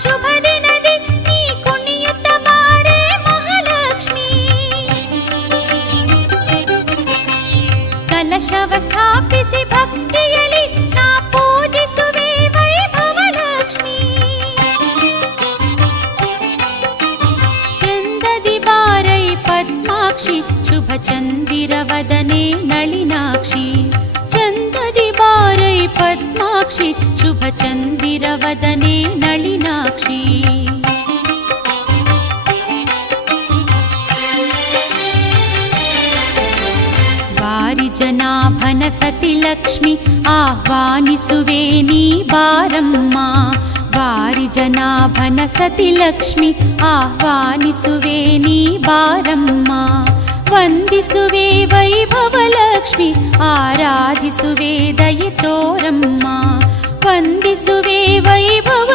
ಶುಭ ದಿನದಿ ನೀ ಕುಣಿಯುತ್ತ ಬಾರೆ ಮಹಾಲಕ್ಷ್ಮಿ. ಕಲಶವ ಸ್ಥಾಪಿಸಿ ಭಕ್ತಿಯಲಿ ನಾ ಪೂಜಿಸುವೆ ವೈಭವ ಲಕ್ಷ್ಮಿ. ಚಂದದಿ ಬಾರೈ ಪದ್ಮಾಕ್ಷಿ ಶುಭ ಚಂದಿರ ವದನೆ ನಳಿನಾಕ್ಷಿ. ಚಂದದಿ ಬಾರೈ ಪದ್ಮಾಕ್ಷಿ ಶುಭ ಚಂದಿರ ವದನೆ ನಳಿನಾಕ್ಷಿ. ಬಾರಿ ಜನಾಭನ ಸತಿ ಲಕ್ಷ್ಮಿ ಆಹ್ವಾನಿಸುವೆ ನೀ ಬಾರಮ್ಮ. ಬಾರಿ ಜನಾಭನ ಸತಿ ಲಕ್ಷ್ಮಿ ಆಹ್ವಾನಿಸುವೆ ನೀ ಬಾರಮ್ಮ. ವಂದಿಸುವೆ ವೈಭವ ಲಕ್ಷ್ಮಿ ಆರಾಧಿಸುವೆ ದಯೆ ತೋರಮ್ಮ. ವಂದಿಸುವೆ ವೈಭವ